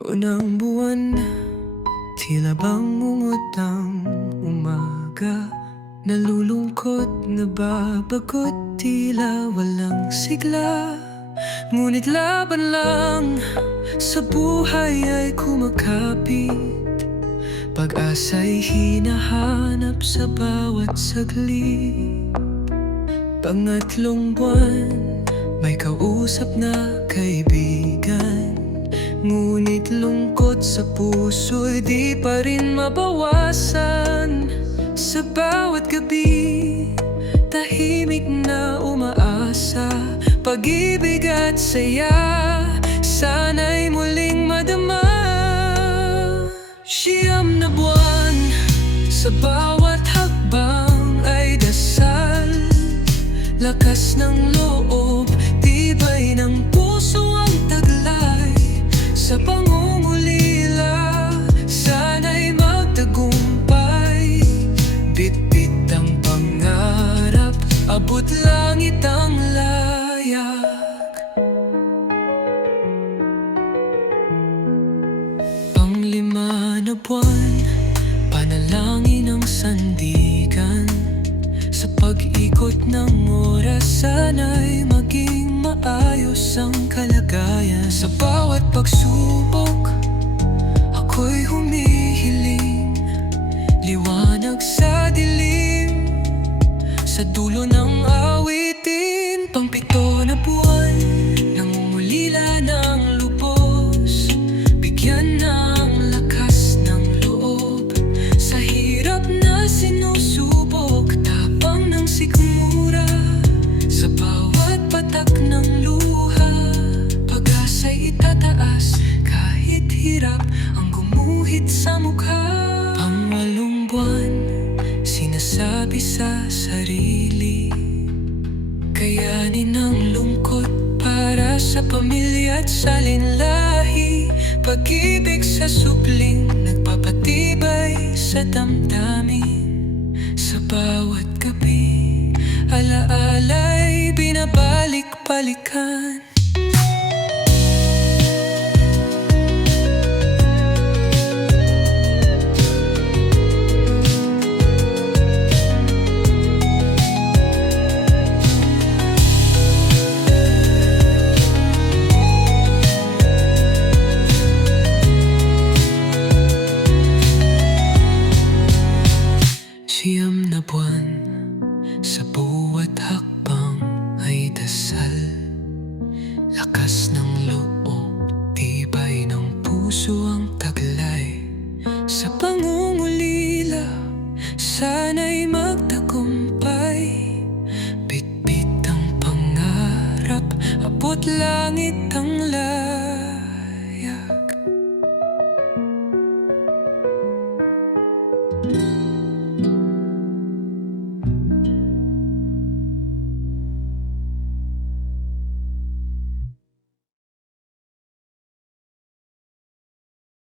Unang buwan, tila bang umutang umaga. Nalulungkot na ba bagot tila walang sigla. Ngunit laban lang sa buhay ay kumakapit. Pag-asa'y hinahanap sa bawat saglit. Pangatlong buwan, may kausap na kaibigan. Ngunit lungkot sa puso'y di pa rin mabawasan. Sa bawat gabi, tahimik na umaasa. Pag-ibig at saya, sana'y muling madama. Siyam na buwan, sa bawat hakbang ay dasal. Lakas ng loob, tibay ng puso ang taglay. Sa pangungulila, sana'y magtagumpay. Bit-bit ang pangarap, abot langit ang layak. Panglima na buwan, panalangin ang sandigan. Sa pag-ikot ng oras, sana'y maging maayos ang kalagayan. Sa bawat pagsubok, ako'y humihiling. Liwanag sa dilim, sa dulo ng awitin. Pangpito na buwan, nangungulila ng lubos. Bigyan ng lakas ng loob, sa hirap na sinusubok. Tapang ng sikmura, sa bawat patak ng luha. Pag-asa'y itataas, kahit hirap ang gumuhit sa mukha. Pangwalong buwan, sinasabi sa sarili, kayanin ang lungkot para sa pamilya at sa linlahi. Pag-ibig sa supling, nagpapatibay sa damdamin. Sa bawat gabi, alaala'y binabalik-balikan. Siyam na buwan, sa bawat hakbang ay dasal. Lakas ng loob, tibay ng puso ang taglay. Sa pangungulila, sana